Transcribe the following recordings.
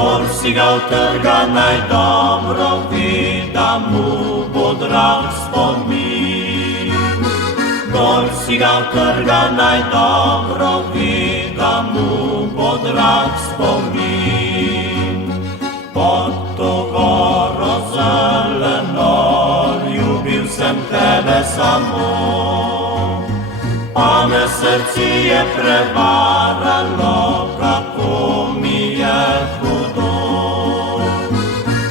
Kdor si ga utrga, naj dobro ve, da mu bo drag spomin. Kdor si ga utrga, naj dobro ve, da mu bo drag spomin. Pod to goro zeleno ljubil sem tebe samo, pa me srce je prevaralo, kako mi je hudo.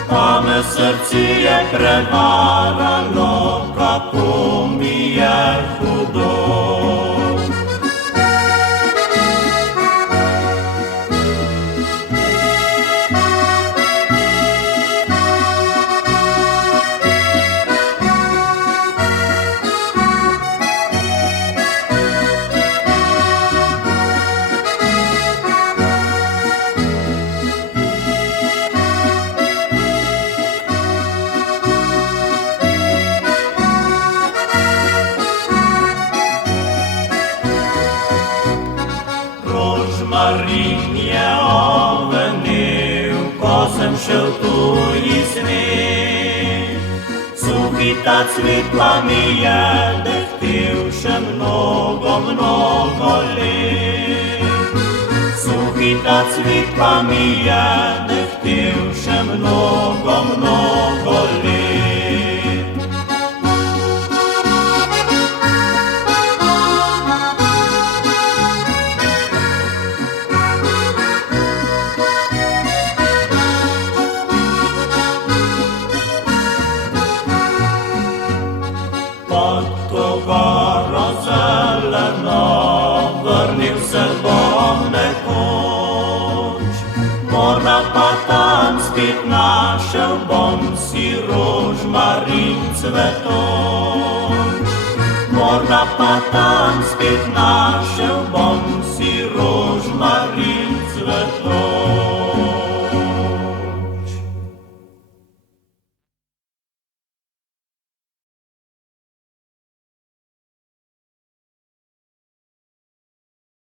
Pa me srce je prevaralo, kako mi je hudo. Rožmarin je ovenil, ko sem šel tuji svet. Suhi ta cvetla mi je dehtel še mnogo, mnogo let. Suhi ta cvetla mi je dehtel še mnogo, mnogo let. Pod to goro zeleno vrnil se bom nekoč. Morda pa tam spet našel bom si rožmarin cvetoč. Morda pa tam spet našel